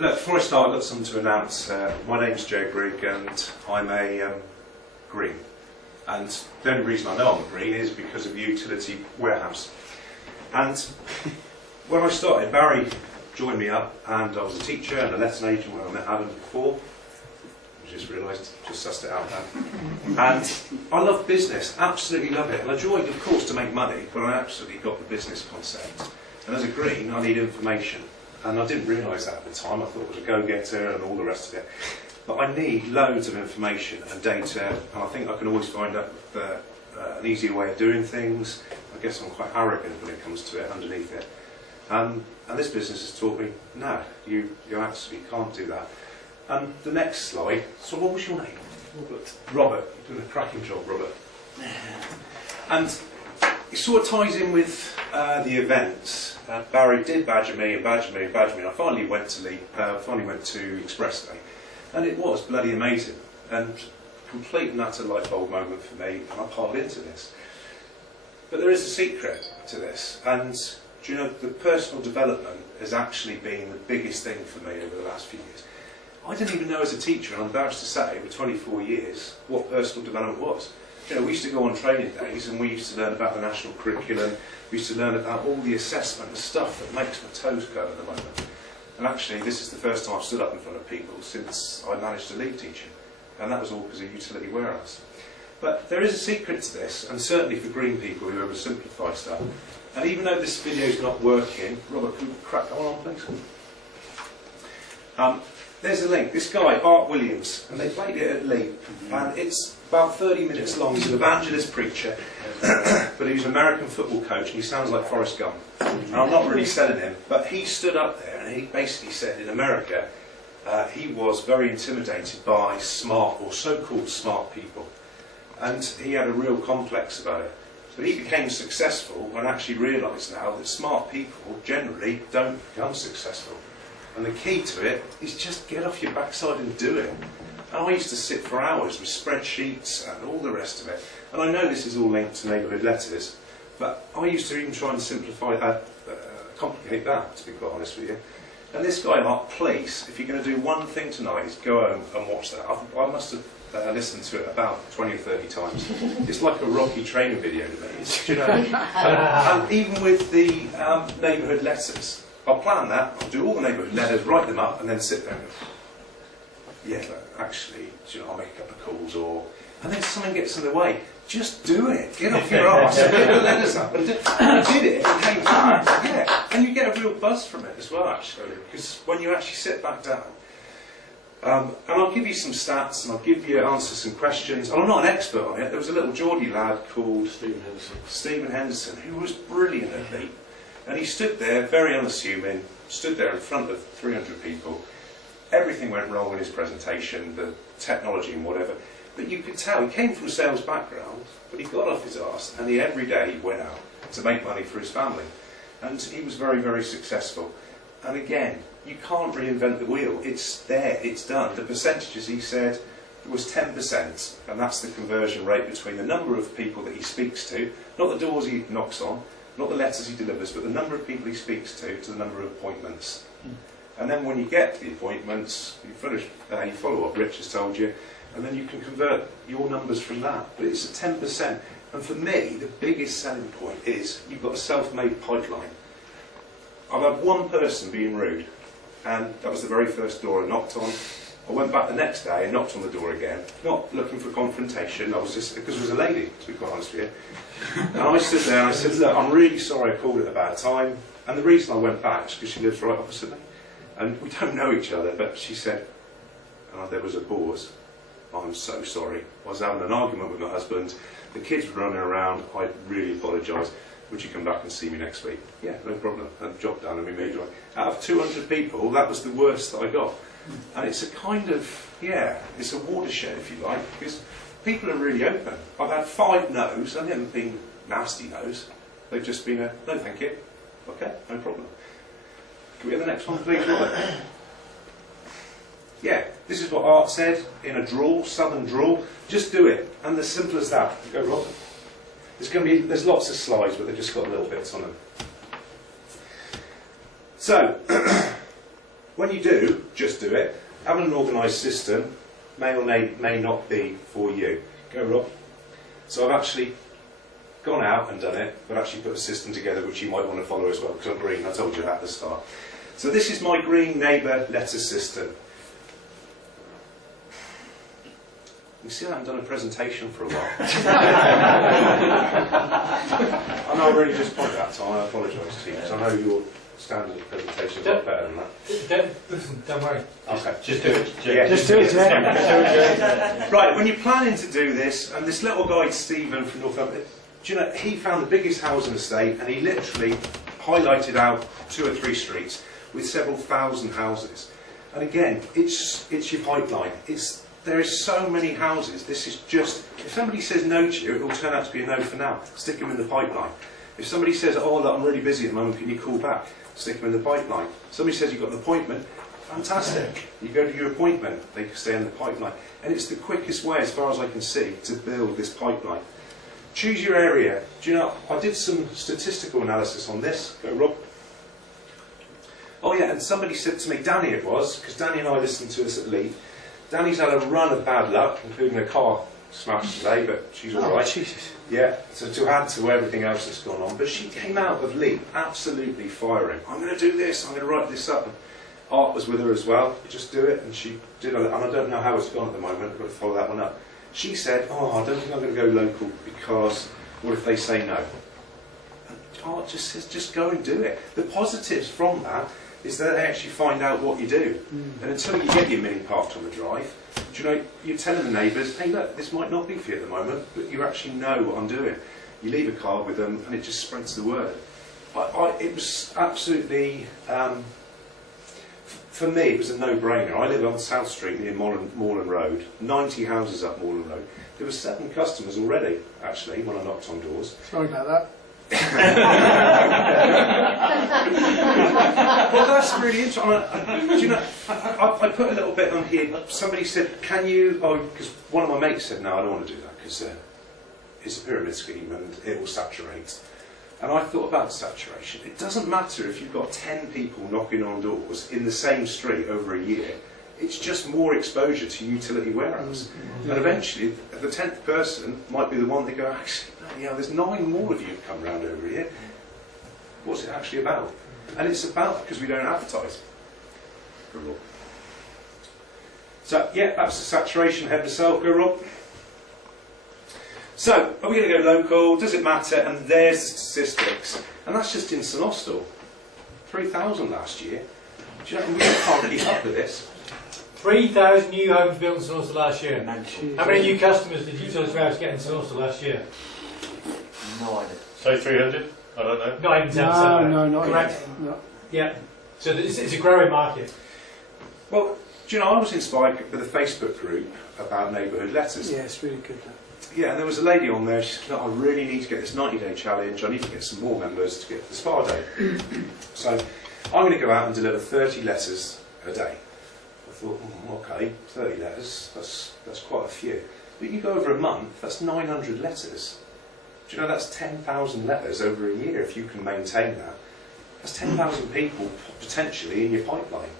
Look, before I start, I've got something to announce. My name's Joe Grigg and I'm a green. And the only reason I know I'm a green is because of the utility warehouse. And when I started, Barry joined me up and I was a teacher and a letting agent when I met Adam before. I just realised, just sussed it out then. And I love business, absolutely love it. And I joined, of course, to make money, but I absolutely got the business concept. And as a green, I need information. And I didn't realise that at the time. I thought it was a go-getter and all the rest of it. But I need loads of information and data, and I think I can always find out an easier way of doing things. I guess I'm quite arrogant when it comes to it, underneath it. And this business has taught me, no, you absolutely can't do that. And the next slide, so what was your name? Robert. Robert, you're doing a cracking job, Robert. And it sort of ties in with the events. Barry did badger me and badger me and badger me, and I finally went to Express Day. And it was bloody amazing, and complete and utter light bulb moment for me, and I piled into this. But there is a secret to this, and do you know, the personal development has actually been the biggest thing for me over the last few years. I didn't even know as a teacher, and I'm embarrassed to say, with 24 years, what personal development was. You know, we used to go on training days, and we used to learn about the national curriculum, we used to learn about all the assessment and stuff that makes my toes go at the moment. And actually, this is the first time I've stood up in front of people since I managed to leave teaching. And that was all because of utility warehouse. But there is a secret to this, and certainly for green people who oversimplify stuff. And even though this video is not working, Robert, can you crack that one on, please? There's a link. This guy, Art Williams, and they played it at Lee. And it's about 30 minutes long. He's an evangelist preacher, but he's an American football coach, and he sounds like Forrest Gump. And I'm not really selling him, but he stood up there and he basically said in America he was very intimidated by smart or so-called smart people. And he had a real complex about it. But he became successful and actually realised now that smart people generally don't become successful. And the key to it is just get off your backside and do it. And I used to sit for hours with spreadsheets and all the rest of it. And I know this is all linked to neighbourhood letters, but I used to even try and simplify that, complicate that, to be quite honest with you. And this guy, Mark, please, if you're going to do one thing tonight, is go home and watch that. I must have listened to it about 20 or 30 times. It's like a Rocky training video to me. You know? And even with the neighbourhood letters, I'll plan that, I'll do all the neighbourhood letters, write them up, and then sit there and go, yeah, but actually, you know, I'll make a couple of calls, and then something gets in the way. Just do it. Get off your arse and get the letters up. And I did it, and came back. Yeah, and you get a real buzz from it as well, actually, because when you actually sit back down, and I'll give you some stats, and I'll give you answer some questions. And I'm not an expert on it. There was a little Geordie lad called Stephen Henderson, who was brilliant at Leap. And he stood there, very unassuming, stood there in front of 300 people. Everything went wrong in his presentation, the technology and whatever. But you could tell, he came from a sales background, but he got off his arse, and every day he went out to make money for his family. And he was very, very successful. And again, you can't reinvent the wheel. It's there, it's done. The percentages, he said, was 10%, and that's the conversion rate between the number of people that he speaks to, not the doors he knocks on, not the letters he delivers, but the number of people he speaks to the number of appointments. And then when you get to the appointments, you follow up, Rich has told you, and then you can convert your numbers from that. But it's a 10%. And for me, the biggest selling point is you've got a self-made pipeline. I've had one person being rude, and that was the very first door I knocked on. I went back the next day and knocked on the door again, not looking for confrontation. I was just, because it was a lady, to be quite honest with you. And I stood there and I said, look, I'm really sorry I called at a bad time. And the reason I went back is because she lives right opposite me. And we don't know each other, but she said, there was a pause. I'm so sorry. I was having an argument with my husband. The kids were running around. I really apologise. Would you come back and see me next week? Yeah, no problem. And job done, and we moved on. Out of 200 people, that was the worst that I got. And it's a kind of, it's a watershed, if you like, because people are really open. I've had 5 no's, and they haven't been nasty no's. They've just been no thank you. Okay, no problem. Can we have the next one, please, Robert? Yeah, this is what Art said in a drawl, southern drawl. Just do it, and as simple as that. Go, Robert. There's lots of slides, but they've just got little bits on them. So, When you do, just do it. Having an organised system may or may not be for you. Go, Rob. So I've actually gone out and done it, but actually put a system together which you might want to follow as well, because I'm green, I told you that at the start. So this is my green Neighbour letter system. You see, I haven't done a presentation for a while. I know I really just pointed that time, I apologise to you, because I know your standard presentation is a lot better than that. Don't worry. Okay. Just do it. Yeah, Just do it. Right, when you're planning to do this, and this little guy, Stephen from Northampton, do you know, he found the biggest housing estate, and he literally highlighted out 2 or 3 streets with several thousand houses. And again, it's your pipeline. There is so many houses. This is just, if somebody says no to you, it will turn out to be a no for now. Stick them in the pipeline. If somebody says, oh, look, I'm really busy at the moment, can you call back? Stick them in the pipeline. Somebody says you've got an appointment, fantastic. You go to your appointment, they can stay in the pipeline. And it's the quickest way, as far as I can see, to build this pipeline. Choose your area. Do you know, I did some statistical analysis on this. Go, Rob. Oh yeah, and somebody said to me, Danny it was, because Danny and I listened to us at Leeds. Danny's had a run of bad luck, including a car smash today, but she's all right. Jesus. Yeah, so to add to everything else that's gone on. But she came out of Leeds absolutely firing. I'm going to do this, I'm going to write this up. And Art was with her as well. Just do it, and she did it. And I don't know how it's gone at the moment, I've got to follow that one up. She said, oh, I don't think I'm going to go local because what if they say no? And Art just says, just go and do it. The positives from that is that they actually find out what you do. And until you get your mini parked on the drive, do you know, you're telling the neighbours, hey look, this might not be for you at the moment, but you actually know what I'm doing. You leave a card with them and it just spreads the word. It was absolutely, for me it was a no-brainer. I live on South Street near Moreland Road, 90 houses up Moreland Road. There were 7 customers already, actually, when I knocked on doors. Sorry about that. Well, that's really interesting. Do you know, I put a little bit on here. Somebody said, can you, because one of my mates said, no, I don't want to do that because it's a pyramid scheme and it will saturate. And I thought about saturation. It doesn't matter if you've got 10 people knocking on doors in the same street over a year. It's just more exposure to utility warehouse. And eventually, the 10th person might be the one that go, actually, there's 9 more of you who've come round over here. What's it actually about? And it's about because we don't advertise. So, yeah, that's the saturation. Head myself, go Rob. So, are we going to go local? Does it matter? And there's the statistics. And that's just in St Hostel. 3,000 last year. Do you know, we can't keep up with this. 3,000 new homes built in St Hostel last year. How many new customers did Utility Warehouse get in St Hostel last year? No idea. Say 300? I don't know. Not even 10%. No, not correct. yet. No. Yeah. So it's a growing market. Well, do you know, I was inspired with a Facebook group about neighbourhood letters. Yeah, it's really good. Yeah, and there was a lady on there, she said, look, I really need to get this 90-day challenge, I need to get some more members to get the spa day. So I'm going to go out and deliver 30 letters a day. I thought, okay, 30 letters, that's quite a few. But you go over a month, that's 900 letters. Do you know that's 10,000 letters over a year if you can maintain that? That's 10,000 people potentially in your pipeline.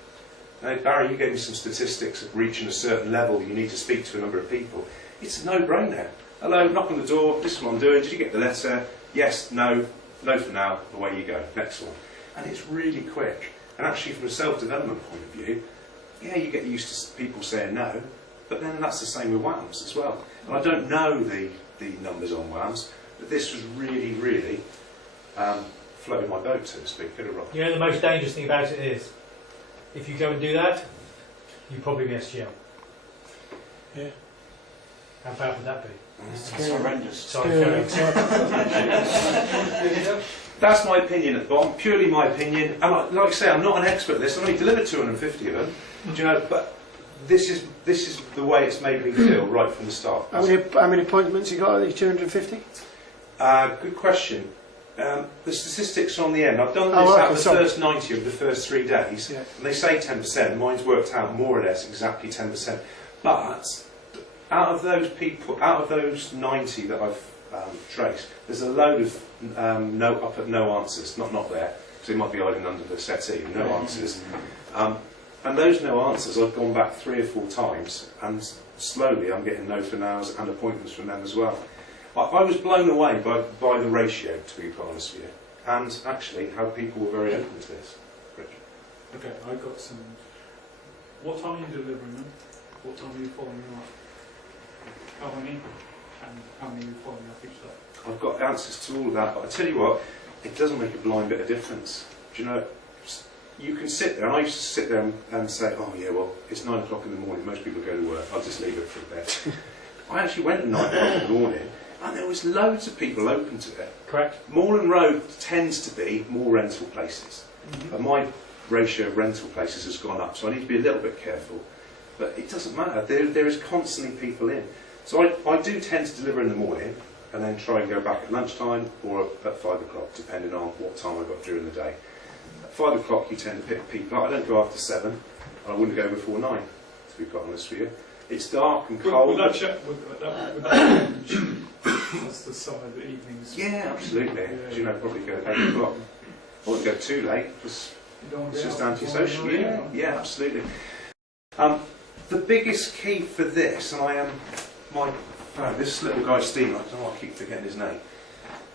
Now, Barry, you gave me some statistics of reaching a certain level, you need to speak to a number of people. It's a no-brainer. Hello, knock on the door, this is what I'm doing, did you get the letter? Yes, no, no for now, away you go, next one. And it's really quick. And actually from a self-development point of view, yeah, you get used to people saying no, but then that's the same with WAMs as well. And I don't know the numbers on WAMs, but this was really, really floated my boat, so to speak. Good or wrong. You know the most dangerous thing about it is, if you go and do that, you probably miss jail. Yeah. How bad would that be? It's horrendous. Sorry, Kerry. That's my opinion at the bottom, purely my opinion. And like I say, I'm not an expert at this. I've only delivered 250 of them. Do you know? But this is the way it's made me feel right from the start. How many appointments you got? Are these 250? Good question. The statistics are on the end. I've done this out of the first 90 of the first 3 days, and they say 10%. Mine's worked out more or less exactly 10%. But out of those people, out of those 90 that I've traced, there's a load of no answers. Not there, because they might be hiding under the settee. No answers. And those no answers, I've gone back 3 or 4 times, and slowly I'm getting no for nows and appointments from them as well. I was blown away by the ratio, to be quite honest with you, and actually how people were very open to this. Richard. Okay, I got some. What time are you delivering them? What time are you following them up? How many? And how many are you following up each day? I've got answers to all of that, but I tell you what, it doesn't make a blind bit of difference. Do you know, you can sit there, and I used to sit there and say, oh yeah, well, it's 9 o'clock in the morning, most people go to work, I'll just leave it for a bit. I actually went at 9 o'clock in the morning, and there was loads of people open to it. Correct. Moorland Road tends to be more rental places. And my ratio of rental places has gone up, so I need to be a little bit careful. But it doesn't matter, there is constantly people in. So I do tend to deliver in the morning, and then try and go back at lunchtime or at 5 o'clock, depending on what time I've got during the day. At 5 o'clock you tend to pick people up. I don't go after 7, and I wouldn't go before 9, to be quite honest with you. It's dark and cold. Would that change? That's the side of the evenings. Yeah, absolutely. Yeah. As you know, probably go at 8 o'clock. I wouldn't go too late, because You don't want it's to be just out antisocial. before Yeah, morning, yeah, absolutely. The biggest key for this, and I am this little guy Steve, I don't know why I keep forgetting his name.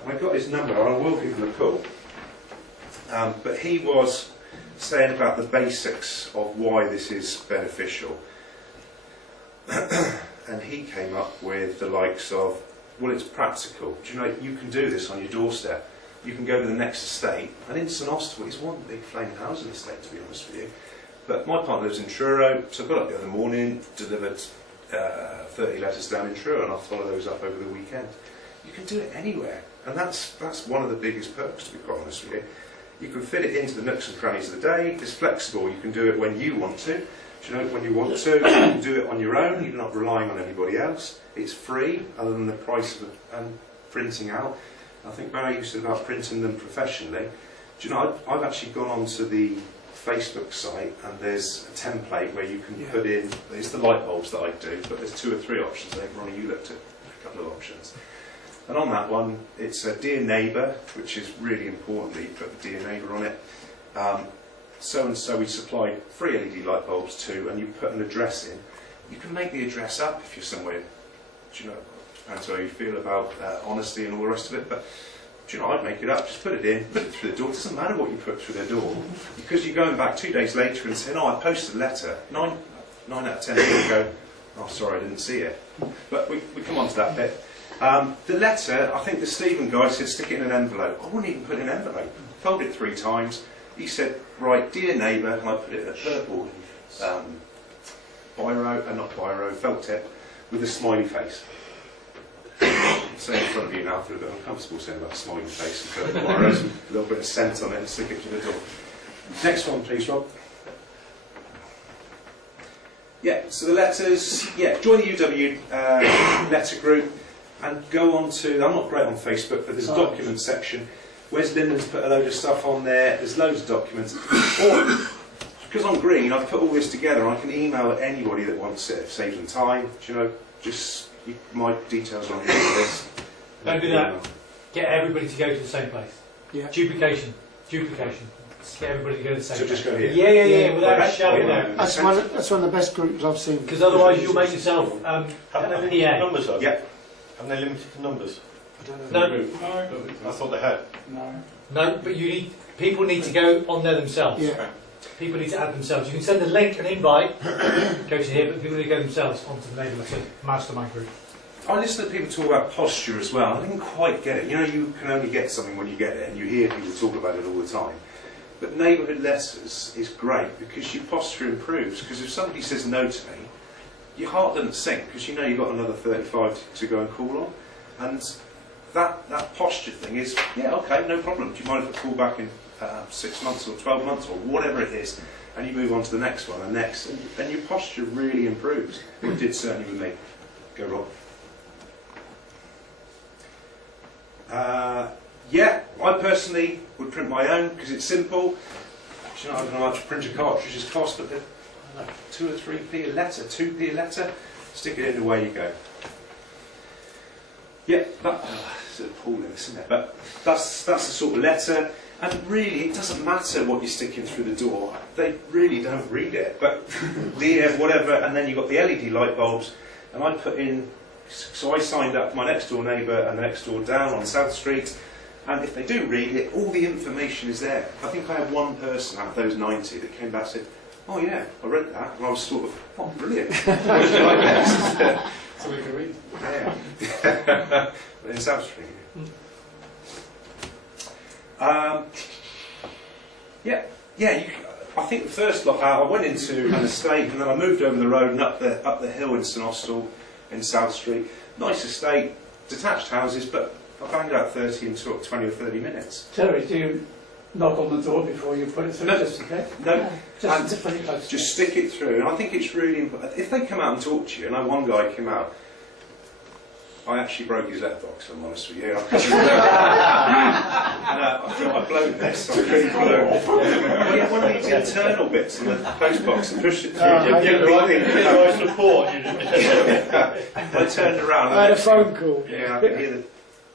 I've got his number, I will give him a call. But he was saying about the basics of why this is beneficial. And he came up with the likes of, well, it's practical. Do you know, you can do this on your doorstep. You can go to the next estate, and in St Austell, it's one big flaming housing estate, to be honest with you. But my partner lives in Truro, so I got up the other morning, delivered 30 letters down in Truro, and I'll follow those up over the weekend. You can do it anywhere, and that's one of the biggest perks, to be quite honest with you. You can fit it into the nooks and crannies of the day. It's flexible. You can do it when you want to. Do you know, when you want to, you can do it on your own. You're not relying on anybody else. It's free, other than the price of and printing out. I think Barry used to about printing them professionally. Do you know, I've actually gone onto the Facebook site, and there's a template where you can put in, it's the light bulbs that I do, but there's 2 or 3 options. I think, Ronnie, you looked at a couple of options. And on that one, it's a Dear Neighbour, which is really important that you put the Dear Neighbour on it. So and so we supply 3 LED light bulbs to, and you put an address in. You can make the address up if you're somewhere, do you know, depends how you feel about honesty and all the rest of it, but do you know, I'd make it up, just put it in, put it through the door. It doesn't matter what you put through the door, because you're going back 2 days later and saying, oh, I posted a letter. 9 out of 10 people go, oh, sorry, I didn't see it. But we come on to that bit. The letter, I think the Stephen guy said stick it in an envelope. I wouldn't even put it in an envelope. Fold it 3 times. He said, right, Dear Neighbour, and I put it in a purple felt tip with a smiley face. Say in front of you now, I feel a bit uncomfortable saying about a smiley face and purple biro, a little bit of scent on it and stick it to the door. Next one, please, Rob. Yeah, so the letters, join the UW letter group and go on to, I'm not great on Facebook, but there's a document section. Wes Linden's put a load of stuff on there, there's loads of documents. Or, because I'm green, I've put all this together and I can email anybody that wants it, saves them time, do you know, just, my details are on here for this. Don't do that. Get everybody to go to the same place. Yeah. Duplication. Get everybody to go to the same So place. just go here? Yeah, without a shadow of Yeah. doubt. That's one of the best groups I've seen. Because otherwise you'll make yourself Have they yeah. numbers though? Yeah. Haven't they limited to numbers? I don't know. No, I thought they had. no, but people need to go on there themselves. Yeah. People need to add themselves. You can send a link, an invite, go to here, but people need to go themselves onto the Neighbourhood Mastermind group. I listen to people talk about posture as well. I didn't quite get it. You know, you can only get something when you get it, and you hear people talk about it all the time. But neighbourhood letters is great because your posture improves. Because if somebody says no to me, your heart doesn't sink because you know you've got another 35 to go and call on. And that posture thing is, yeah, okay, no problem. Do you mind if I call back in 6 months or 12 months or whatever it is? And you move on to the next one and next. And your posture really improves. It did certainly with me. Go, Rob. Yeah, I personally would print my own because it's simple. You know, I don't know how much printer cartridges cost, but they're 2 or 3p a letter, 2p a letter. Stick it in, away you go. Yeah, it's appalling, isn't it? But that's the sort of letter. And really, it doesn't matter what you're sticking through the door. They really don't read it. But whatever, and then you've got the LED light bulbs. And I put in, so I signed up my next door neighbour and the next door down on South Street. And if they do read it, all the information is there. I think I had one person out of those 90 that came back and said, "Oh yeah, I read that." And I was sort of, "Oh, brilliant." What would you like next? So we can read. Yeah. In South Street. I think the first lot out, I went into an estate and then I moved over the road and up the hill in St Hostel in South Street. Nice estate, detached houses, but I banged out 30 in 20 or 30 minutes. Terry, do you knock on the door before you put it through? No. Just okay? No, Just to put it close. just stick it through. And I think it's really important. If they come out and talk to you, and I one guy came out, I actually broke his letterbox, if I'm honest with you. I thought I'd blown this. I couldn't blow it. Well, yeah, one of these internal bits in the postbox and pushed it through. I Get the right support. You I turned around. I had a phone call. Yeah, I could hear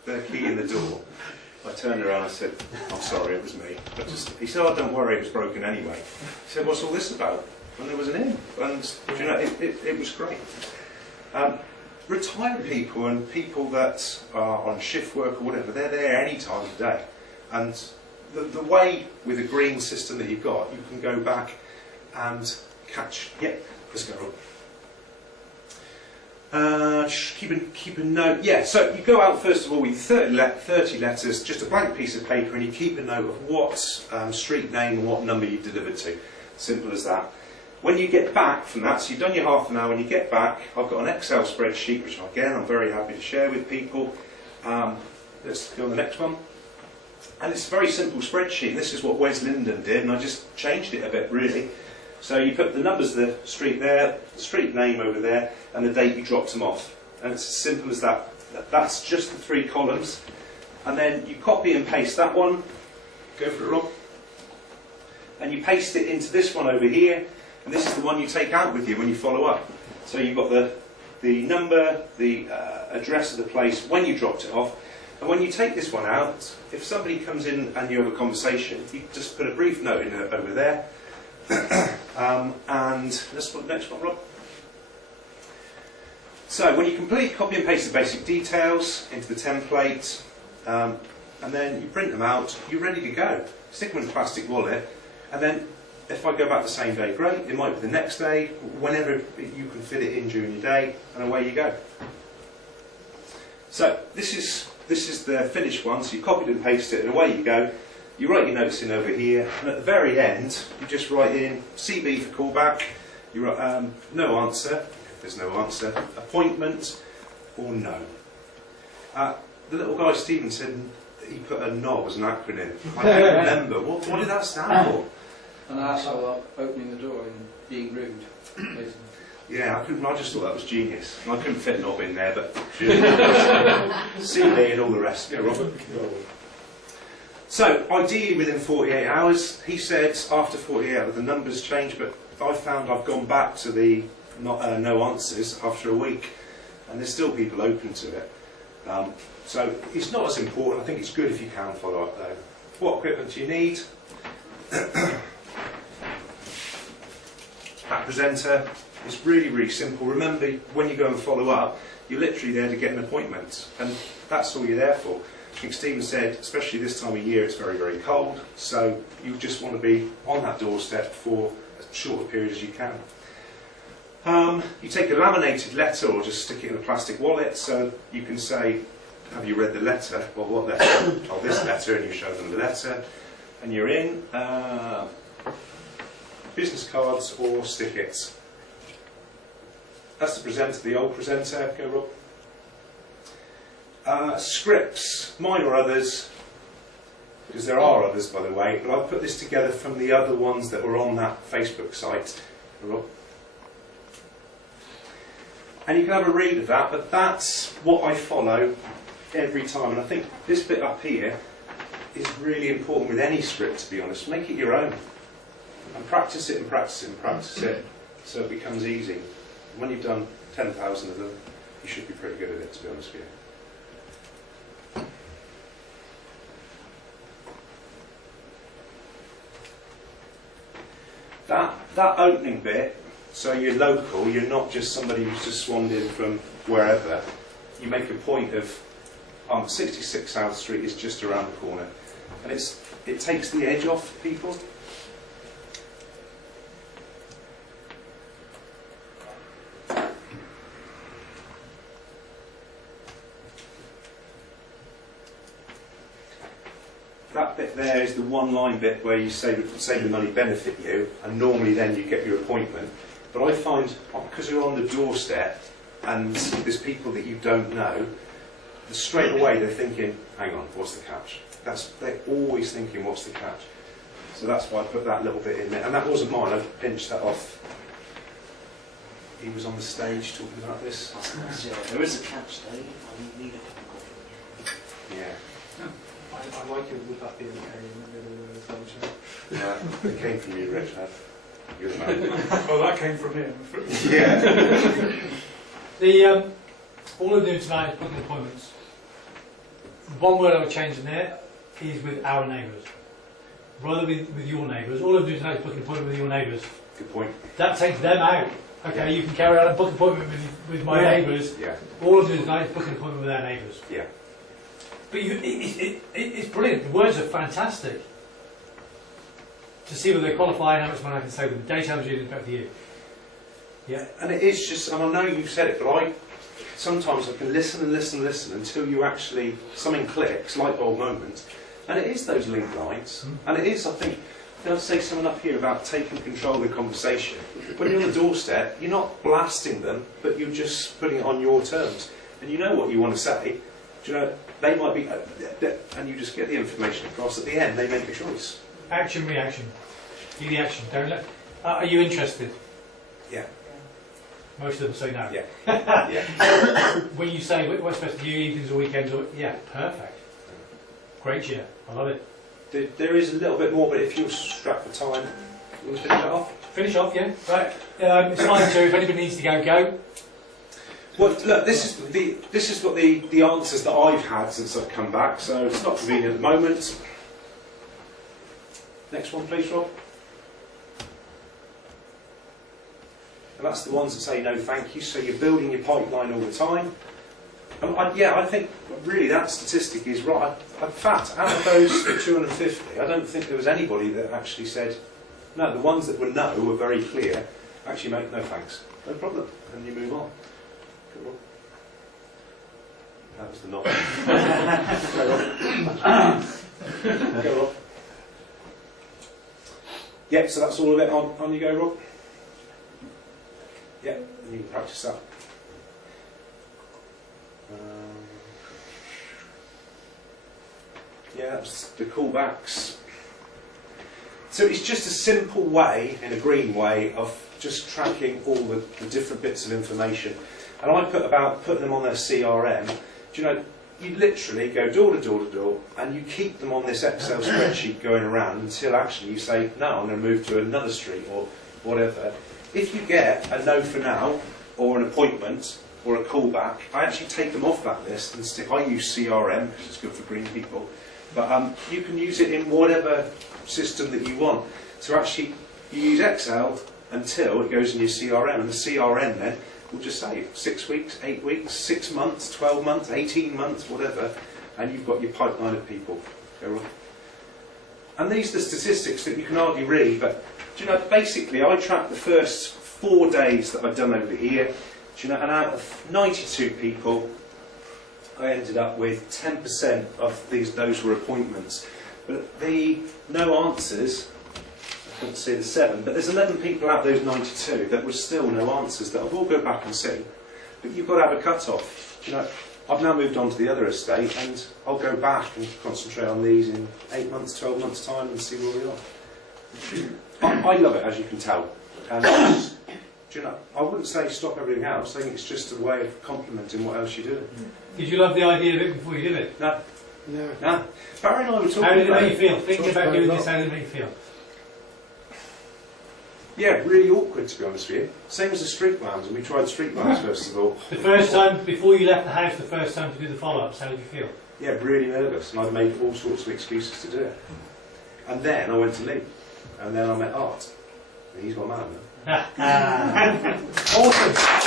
the key in the door. I turned around and I said, "I'm sorry, it was me." He said, "Oh, don't worry, it was broken anyway." He said, "What's all this about?" And there was an in. And you know, it was great. Retired people and people that are on shift work or whatever, they're there any time of day. And the way with the green system that you've got, you can go back and catch. Yeah, let's go. Just keep a note. Yeah, so you go out first of all with 30 letters, just a blank piece of paper, and you keep a note of what street name and what number you've delivered to. Simple as that. When you get back from that, so you've done your half an hour, when you get back, I've got an Excel spreadsheet, which again I'm very happy to share with people. Let's go on the next one. And it's a very simple spreadsheet, and this is what Wes Linden did, and I just changed it a bit really. So you put the numbers of the street there, the street name over there, and the date you dropped them off. And it's as simple as that. That's just the 3 columns. And then you copy and paste that one. Go for it, Rob. And you paste it into this one over here. And this is the one you take out with you when you follow up. So you've got the number, the address of the place, when you dropped it off. And when you take this one out, if somebody comes in and you have a conversation, you just put a brief note in over there. And let's put the next one, Rob. So when you complete, copy and paste the basic details into the template, and then you print them out, you're ready to go. Stick them in a plastic wallet, and then if I go back the same day, great. It might be the next day, whenever you can fit it in during your day, and away you go. So this is the finished one. So you copied and pasted it, and away you go. You write your notes in over here, and at the very end, you just write in CB for callback. You write no answer, if there's no answer, appointment, or no. The little guy Stephen said he put a NOB as an acronym. I don't remember. What did that stand for? An arsehole opening the door and being rude. Yeah, I just thought that was genius. I couldn't fit NOB in there, but CB and all the rest. Yeah, Robert. So, ideally within 48 hours, he said after 48 hours the numbers change, but I found I've gone back to the no answers after a week, and there's still people open to it. So it's not as important. I think it's good if you can follow up though. What equipment do you need? That presenter is really, really simple. Remember, when you go and follow up, you're literally there to get an appointment, and that's all you're there for. I think Stephen said, especially this time of year, it's very, very cold, so you just want to be on that doorstep for as short a period as you can. You take a laminated letter or just stick it in a plastic wallet, so you can say, have you read the letter? Well, what letter? Oh, this letter, and you show them the letter, and you're in. Business cards or stick-its. That's the presenter, the old presenter. Go, Rob. Scripts, mine or others, because there are others, by the way, but I've put this together from the other ones that were on that Facebook site. Go, Rob. And you can have a read of that, but that's what I follow every time. And I think this bit up here is really important with any script, to be honest. Make it your own. And practice it and practice it and practice it so it becomes easy. When you've done 10,000 of them, you should be pretty good at it, to be honest with you. that opening bit, so you're local, you're not just somebody who's just swanned in from wherever. You make a point of 66 South Street is just around the corner, and it takes the edge off people. That bit there is the one-line bit where you say the money benefit you, and normally then you get your appointment. But I find, because you're on the doorstep and there's people that you don't know, straight away they're thinking, hang on, what's the catch? They're always thinking, what's the catch? So that's why I put that little bit in there. And that wasn't mine, I pinched that off. He was on the stage talking about this. There is a catch though. I need a cup of coffee. Yeah. I like it with that being okay in the middle as well, Yeah, it came from you, Richard. You're the man. Oh, that came from him. Yeah. All I'm doing tonight is booking appointments. One word I would change in there is with our neighbours. Rather with your neighbours. All I'm doing tonight is booking an appointment with your neighbours. Good point. That takes them out. Okay, you can carry on a book appointment with my neighbours. Yeah. All I'm doing tonight is booking an appointment with our neighbours. Yeah. But it's brilliant. The words are fantastic. To see whether they qualify and how much money I can save them. The daytime is really better for you. Yeah. And it is just, and I know you've said it, but sometimes I can listen and listen and listen until you actually, something clicks, light bulb moment, and it is those link lines, and it is, I think, they'll say something up here about taking control of the conversation. When you're on the doorstep, you're not blasting them, but you're just putting it on your terms, and you know what you want to say. Do you know, they might be, and you just get the information across. At the end, they make a choice. Action, reaction. Do the action. Don't let. Are you interested? Yeah. Most of them say no. Yeah. Yeah. When you say what's best for you, evenings or weekends, or yeah, perfect. Great year. I love it. There is a little bit more, but if you're strapped for time, we'll finish it off. Finish off, yeah. Right. It's fine too. If anybody needs to go, go. Well, look, this is what the answers that I've had since I've come back. So it's not convenient at the moment. Next one, please, Rob. And that's the ones that say no, thank you. So you're building your pipeline all the time. And I think really that statistic is right. In fact, out of those 250, I don't think there was anybody that actually said no. The ones that were no were very clear. Actually, mate, no thanks, no problem, and you move on. Go on. That was the not. Go on. Go on. Yeah, so that's all of it. On you go, Rob. Yeah, and you can practice that. Yeah, that's the callbacks. So it's just a simple way, in a green way, of just tracking all the different bits of information. And I put them on their CRM. Do you know, you literally go door to door to door, and you keep them on this Excel spreadsheet going around until actually you say, no, I'm going to move to another street or whatever. If you get a no for now, or an appointment, or a callback, I actually take them off that list and stick. I use CRM, which is good for green people, but you can use it in whatever system that you want. So actually, you use Excel until it goes in your CRM, and the CRM then will just say 6 weeks, 8 weeks, 6 months, 12 months, 18 months, whatever, and you've got your pipeline of people. Go on. And these are the statistics that you can hardly read, but do you know, basically I tracked the first 4 days that I've done over here. Do you know, and out of 92 people, I ended up with 10% of those were appointments. But the no answers, I couldn't see the 7, but there's 11 people out of those 92 that were still no answers that I will go back and see. But you've got to have a cut-off. Do you know, I've now moved on to the other estate, and I'll go back and concentrate on these in 8 months, 12 months' time and see where we are. I love it, as you can tell. And do you know, I wouldn't say stop everything else. I think it's just a way of complementing what else you're doing. Did you love the idea of it before you did it? No. No. No. Barry and I were talking How did it about make you feel? Thinking about doing this, how did it make you feel? Yeah, really awkward, to be honest with you. Same as the street lands, and we tried street lands first of all. The first time, before you left the house, the first time to do the follow-ups, how did you feel? Yeah, really nervous, and I'd made all sorts of excuses to do it. And then I went to Lee, and then I met Art. He's my man. Awesome.